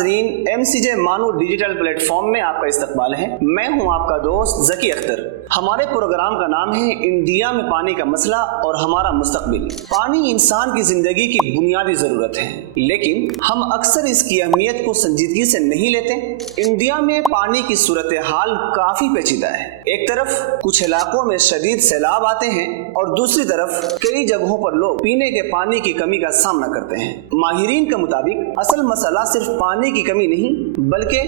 नाजरीन, MCJ मानू digital platform में आपका इस्तकबाल है। मैं हूं आपका दोस्त ज़की अख्तर। हमारे प्रोग्राम का नाम है इंडिया में पानी का मसला और हमारा मुस्तकबिल। पानी इंसान की जिंदगी की बुनियादी ज़रूरत है, लेकिन हम अक्सर इसकी अहमियत को संजीदगी से नहीं लेते। इंडिया में पानी की सूरत हाल काफ़ी पेचीदा है। एक तरफ कुछ इलाकों में शदीद सैलाब आते हैं और दूसरी तरफ कई जगहों पर लोग पीने के पानी की कमी का सामना करते हैं। माहिरीन के मुताबिक असल मसला सिर्फ पानी की कमी नहीं, बल्कि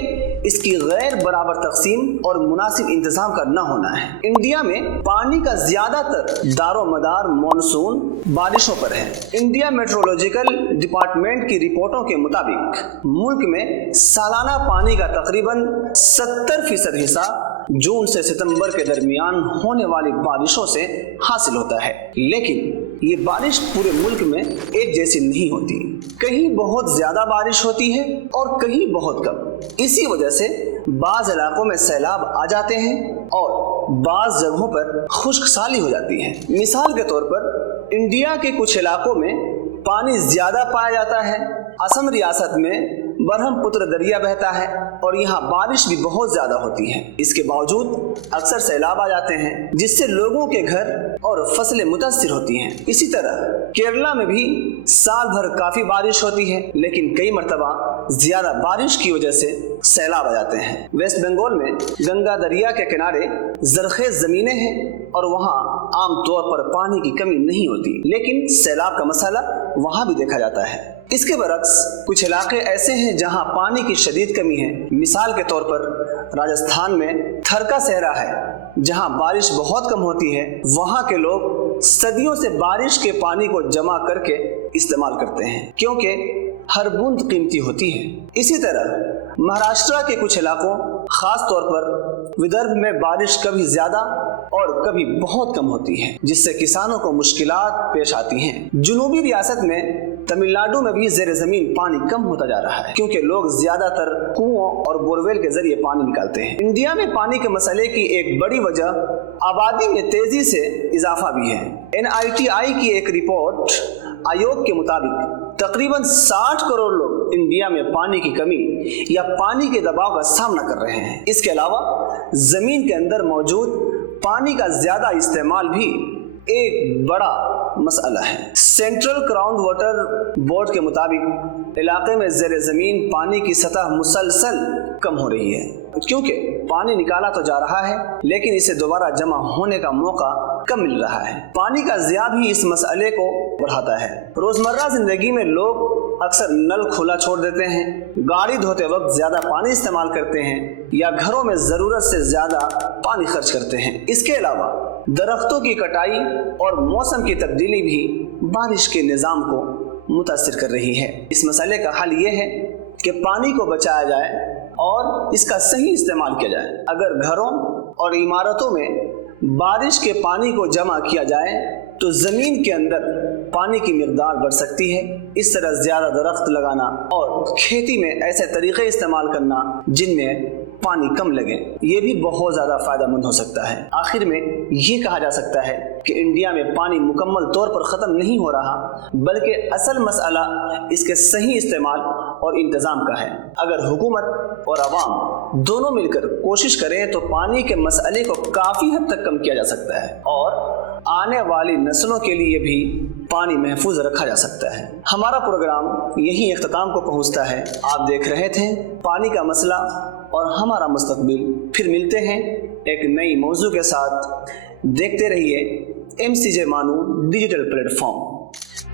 इसकी गैर बराबर तकसीम और मुनासिब इंतजाम का न होना है। इंडिया में पानी का ज्यादातर दारोमदार मानसून बारिशों पर है। इंडिया मेट्रोलॉजिकल डिपार्टमेंट की रिपोर्टों के मुताबिक मुल्क में सालाना पानी का तकरीबन 70% हिस्सा जून से सितंबर के दरमियान होने वाली बारिशों से हासिल होता है। लेकिन ये बारिश पूरे मुल्क में एक जैसी नहीं होती। कहीं बहुत ज्यादा बारिश होती है और कहीं बहुत कम। इसी वजह से बाज़ इलाकों में सैलाब आ जाते हैं और बाज़ जगहों पर खुश्क साली हो जाती है। मिसाल के तौर पर इंडिया के कुछ इलाकों में पानी ज्यादा पाया जाता है। असम रियासत में ब्रह्मपुत्र दरिया बहता है और यहाँ बारिश भी बहुत ज्यादा होती है। इसके बावजूद अक्सर सैलाब आ जाते हैं, जिससे लोगों के घर और फसलें मुतासिर होती हैं। इसी तरह केरला में भी साल भर काफी बारिश होती है, लेकिन कई मरतबा ज्यादा बारिश की वजह से सैलाब आ जाते हैं। वेस्ट बंगाल में गंगा दरिया के किनारे जरखेज जमीनें हैं और वहाँ आमतौर पर पानी की कमी नहीं होती, लेकिन सैलाब का मसला वहाँ भी देखा जाता है। इसके बरक्स कुछ इलाके ऐसे हैं जहां पानी की शदीद कमी है। मिसाल के तौर पर राजस्थान में थरका सहरा है, जहां बारिश बहुत कम होती है। वहां के लोग सदियों से बारिश के पानी को जमा करके इस्तेमाल करते हैं, क्योंकि हर बूंद कीमती होती है। इसी तरह महाराष्ट्र के कुछ इलाकों, खास तौर पर विदर्भ में बारिश कभी ज्यादा और कभी बहुत कम होती है, जिससे किसानों को मुश्किलात पेश आती हैं। जुनूबी रियासत में तमिलनाडु में भी ज़ेरे ज़मीन पानी कम होता जा रहा है, क्योंकि लोग ज्यादातर कुओं और बोरवेल के जरिए पानी निकालते हैं। इंडिया में पानी के मसले की एक बड़ी वजह आबादी में तेजी से इजाफा भी है। NITI की एक रिपोर्ट आयोग के मुताबिक तकरीबन 60 करोड़ लोग इंडिया में पानी की कमी या पानी के दबाव का सामना कर रहे हैं। इसके अलावा जमीन के अंदर मौजूद पानी का ज्यादा इस्तेमाल भी एक बड़ा मसला है। सेंट्रल ग्राउंड वाटर बोर्ड के मुताबिक इलाके में ज़ेरे ज़मीन पानी की सतह मुसलसल कम हो रही है, क्योंकि पानी निकाला तो जा रहा है, लेकिन इसे दोबारा जमा होने का मौका कम मिल रहा है। पानी का ज़िया भी इस मसले को बढ़ाता है। रोज़मर्रा ज़िंदगी में लोग अक्सर नल खुला छोड़ देते हैं, गाड़ी धोते वक्त ज़्यादा पानी इस्तेमाल करते हैं या घरों में ज़रूरत से ज़्यादा पानी खर्च करते हैं। इसके अलावा दरख्तों की कटाई और मौसम की तब्दीली भी बारिश के निज़ाम को मुतासिर कर रही है। इस मसले का हल ये है कि पानी को बचाया जाए और इसका सही इस्तेमाल किया जाए। अगर घरों और इमारतों में बारिश के पानी को जमा किया जाए तो ज़मीन के अंदर पानी की मिकदार बढ़ सकती है। इस तरह ज़्यादा दरख्त लगाना और खेती में ऐसे तरीक़े इस्तेमाल करना जिनमें पानी कम लगे, ये भी बहुत ज़्यादा फ़ायदेमंद हो सकता है। आखिर में ये कहा जा सकता है कि इंडिया में पानी मुकम्मल तौर पर ख़त्म नहीं हो रहा, बल्कि असल मसला इसके सही इस्तेमाल और इंतज़ाम का है। अगर हुकूमत और आवाम दोनों मिलकर कोशिश करें तो पानी के मसले को काफ़ी हद तक कम किया जा सकता है और आने वाली नस्लों के लिए भी पानी महफूज रखा जा सकता है। हमारा प्रोग्राम यही इख्तिताम को पहुंचता है। आप देख रहे थे पानी का मसला और हमारा मुस्तकबिल। फिर मिलते हैं एक नई मौजू के साथ। देखते रहिए MCJ मानू डिजिटल प्लेटफॉर्म।